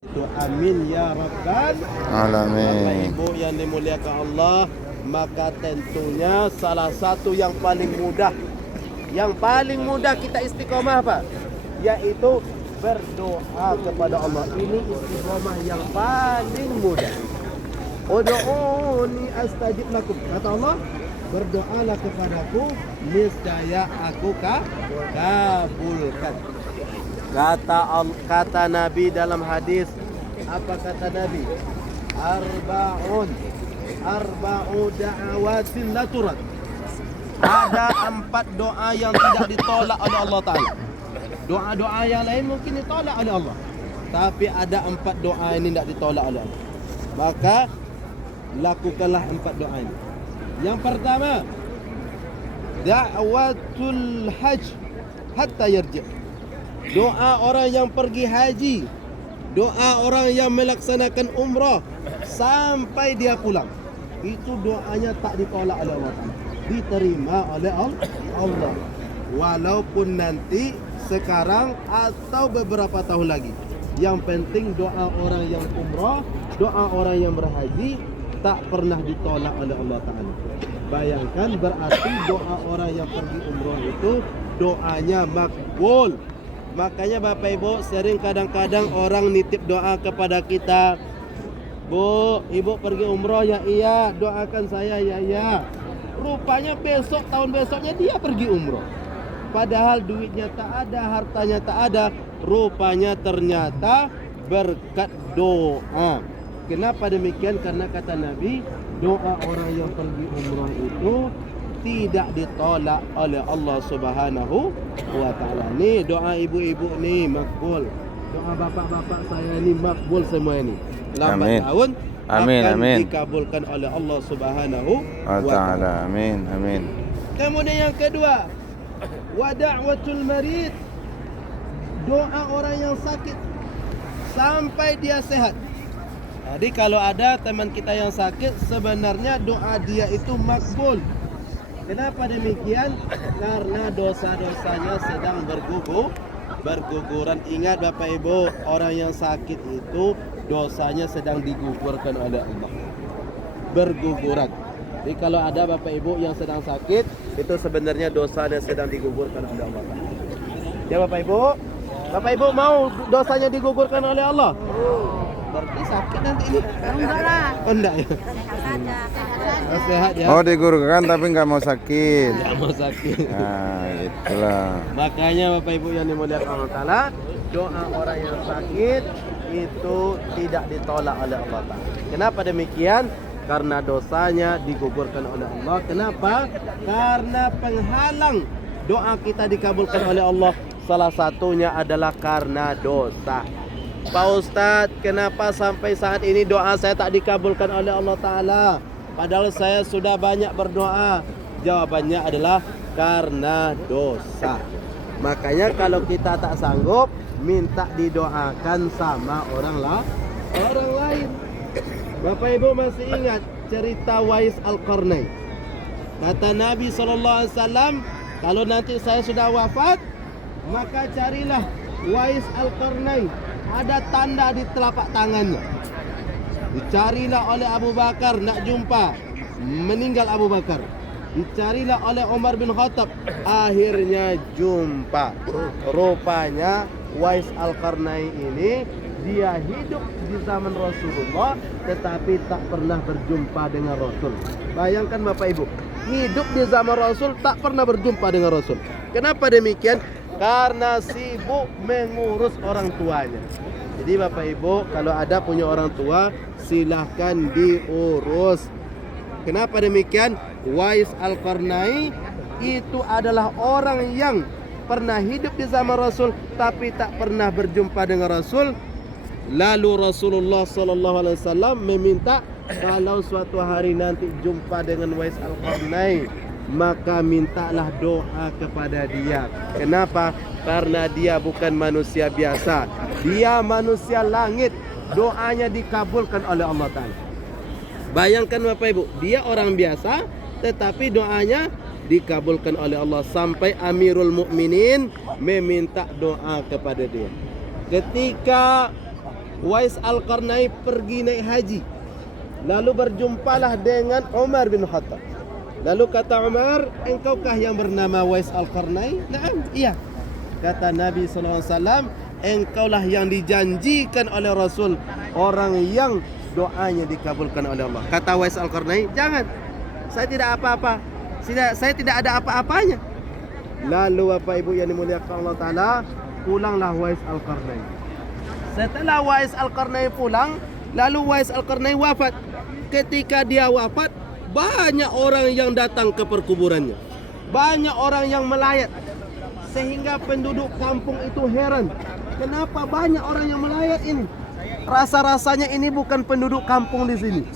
Itu amin ya rabbal Alamin. Bapak Ibu yang dimuliakan Allah, maka tentunya salah satu yang paling mudah kita istiqomah apa? Yaitu berdoa kepada Allah. Ini istiqomah yang paling mudah. Ud'uni astajib lakum. Kata Allah, berdoalah kepadaku, niscaya aku kabulkan. Kata Nabi dalam hadis, apa kata Nabi? Arba'u da'awatin la turad. Ada 4 doa yang tidak ditolak oleh Allah Ta'ala. Doa-doa yang lain mungkin ditolak oleh Allah, tapi ada 4 doa ini tidak ditolak oleh Allah. Maka lakukanlah 4 doa ini. Yang pertama, da'watul hajj hatta yarji'. Doa orang yang pergi haji, doa orang yang melaksanakan umrah sampai dia pulang. Itu doanya tak ditolak oleh Allah Ta'ala, diterima oleh Allah. Walaupun nanti, sekarang atau beberapa tahun lagi. Yang penting doa orang yang umrah, doa orang yang berhaji tak pernah ditolak oleh Allah Ta'ala. Bayangkan, berarti doa orang yang pergi umrah itu doanya makbul. Makanya Bapak Ibu, sering kadang-kadang orang nitip doa kepada kita. Bu, Ibu pergi umroh ya? Iya. Doakan saya ya? Iya. Rupanya besok, tahun besoknya dia pergi umroh. Padahal duitnya tak ada, hartanya tak ada. Rupanya ternyata berkat doa. Kenapa demikian? Karena kata Nabi, doa orang yang pergi umroh itu tidak ditolak oleh Allah Subhanahu wa Ta'ala. Nih doa ibu-ibu nih makbul. Doa bapak-bapak saya ini makbul semua ini. Lambat tahun akan dikabulkan oleh Allah Subhanahu wa Ta'ala. Amin. Amin. Kemudian yang kedua, wa da'watul marid. Doa orang yang sakit sampai dia sehat. Jadi kalau ada teman kita yang sakit, sebenarnya doa dia itu makbul. Kenapa demikian? Karena dosa-dosanya sedang berguguran. Ingat Bapak Ibu, orang yang sakit itu dosanya sedang digugurkan oleh Allah, berguguran. Jadi kalau ada Bapak Ibu yang sedang sakit, itu sebenarnya dosanya sedang digugurkan oleh Allah. Ya Bapak Ibu mau dosanya digugurkan oleh Allah? Berarti sakit nanti ini. Enggak lah. Oh, enggak ya? Sehat ya. Oh, digugurkan tapi nggak mau sakit. Nggak mau sakit. Nah, itulah. Makanya Bapak Ibu yang dimuliakan Allah Ta'ala, doa orang yang sakit itu tidak ditolak oleh Allah Ta'ala. Kenapa demikian? Karena dosanya digugurkan oleh Allah. Kenapa? Karena penghalang doa kita dikabulkan oleh Allah, salah satunya adalah karena dosa. Pak Ustadz, kenapa sampai saat ini doa saya tak dikabulkan oleh Allah Ta'ala? Padahal saya sudah banyak berdoa. Jawabannya adalah karena dosa. Makanya kalau kita tak sanggup, minta didoakan sama orang lain. Bapak Ibu masih ingat cerita Wais Al-Qarnain? Kata Nabi SAW, kalau nanti saya sudah wafat, maka carilah Wais Al-Qarnain. Ada tanda di telapak tangannya. Dicarilah oleh Abu Bakar, nak jumpa. Meninggal Abu Bakar. Dicarilah oleh Umar bin Khattab. Akhirnya jumpa. Rupanya Wais Al-Qarnain ini, dia hidup di zaman Rasulullah, tetapi tak pernah berjumpa dengan Rasul. Bayangkan Bapak Ibu, hidup di zaman Rasul, tak pernah berjumpa dengan Rasul. Kenapa demikian? Karena sibuk mengurus orang tuanya. Jadi Bapak Ibu, kalau ada punya orang tua, silahkan diurus. Kenapa demikian? Wais Al-Qarnain itu adalah orang yang pernah hidup di zaman Rasul, tapi tak pernah berjumpa dengan Rasul. Lalu Rasulullah SAW meminta, kalau suatu hari nanti jumpa dengan Wais Al-Qarnain, maka mintalah doa kepada dia. Kenapa? Karena dia bukan manusia biasa, dia manusia langit. Doanya dikabulkan oleh Allah Ta'ala. Bayangkan Bapak Ibu, dia orang biasa, tetapi doanya dikabulkan oleh Allah. Sampai Amirul Mukminin meminta doa kepada dia. Ketika Wais Al-Qarnai pergi naik haji. Lalu berjumpalah dengan Umar bin Khattab. Lalu kata Umar, engkaukah yang bernama Wais Al-Qarnai? Naam, iya. Kata Nabi SAW, engkaulah yang dijanjikan oleh Rasul, orang yang doanya dikabulkan oleh Allah. Kata Wais Al-Qarnai, jangan, saya tidak apa-apa, saya tidak ada apa-apanya. Lalu Bapak Ibu yang dimuliakan Allah Ta'ala, pulanglah Wais Al-Qarnai. Setelah Wais Al-Qarnai pulang, lalu Wais Al-Qarnai wafat. Ketika dia wafat, banyak orang yang datang ke perkuburannya, banyak orang yang melayat, sehingga penduduk kampung itu heran, kenapa banyak orang yang melayat ini? Rasa-rasanya ini bukan penduduk kampung di sini.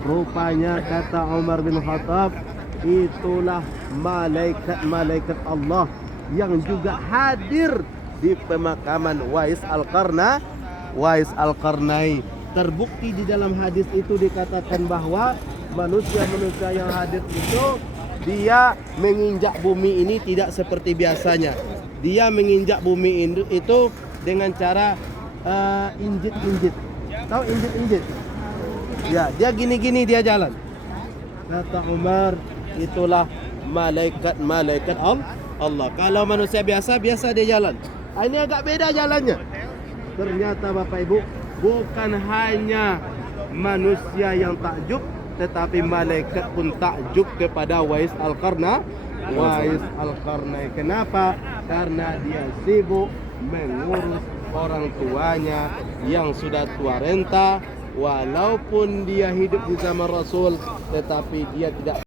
Rupanya kata Umar bin Khattab, itulah malaikat-malaikat Allah yang juga hadir di pemakaman Wais Al-Qarnai. Terbukti di dalam hadis itu dikatakan bahwa manusia-manusia yang hadir itu, dia menginjak bumi ini tidak seperti biasanya. Dia menginjak bumi itu dengan cara injit-injit. Tahu injit-injit? Ya, dia gini-gini dia jalan. Kata Umar, itulah malaikat-malaikat Allah. Kalau manusia biasa dia jalan. Ini agak beda jalannya. Ternyata Bapak Ibu, bukan hanya manusia yang takjub, tetapi malaikat pun takjub kepada Wais Al-Qarnai. Kenapa? Karena dia sibuk mengurus orang tuanya yang sudah tua renta. Walaupun dia hidup di zaman Rasul, tetapi dia tidak